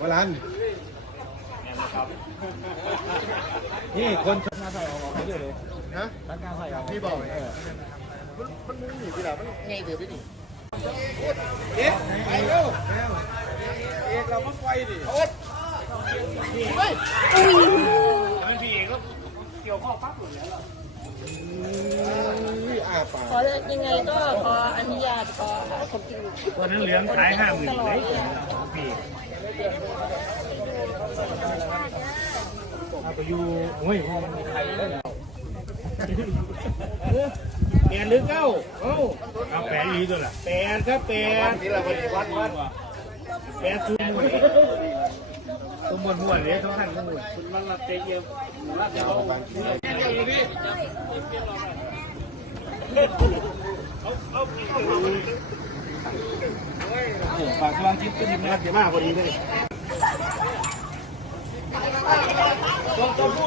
วรันนี่คนชนะใส่ออกมาเยอะเลยฮะรักการใส่ออกพี่บอกเออ มันมันมึงหนีไปแล้วมันไงเดี๋ยวไปดิเอ๊ะไปเร็วเอกเราต้องไปดิโอ๊ตเฮ้ยมันพี่เอกก็เกี่ยวข้อปั๊บเลยแล้วอ้าปาขอยังไงก็ขออนุญาตขอวันนั้นเหลืองขายห้าหมื่นเลยปีเอาไปอยู่โอ้ยไข่เลย แปดหรือเก้าเอ้าเอาแปดลีตัวละแปดครับแปดนี่เราไปดวัดแปดทุ่มตุ้มบนหัวเลยทั้งขันทั้งหัวคุณมันรับเตะเยี่ยมรับเตะเอาฝากกำลังคิดก็ยิ้มนะครับเดี๋ยวมากพอดีเลยตัวตัวพูดตรงนี้ตัวตัวพูด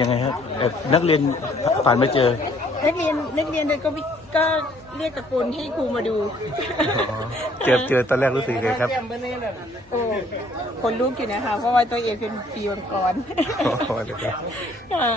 ยังไงครับเอ่อนักเรียนผ่านมาเจอ นักเรียนนักเรียนเดินก็วิก็เรียกตะโกนให้ครูมาดู เจอเจอตอนแรกรู้สึกยังไงครับโอ้คนลุกอยู่นะคะ เพราะว่าตัวเองเป็นปีวังกรอ๋อเดี๋ยวครับ ค่ะ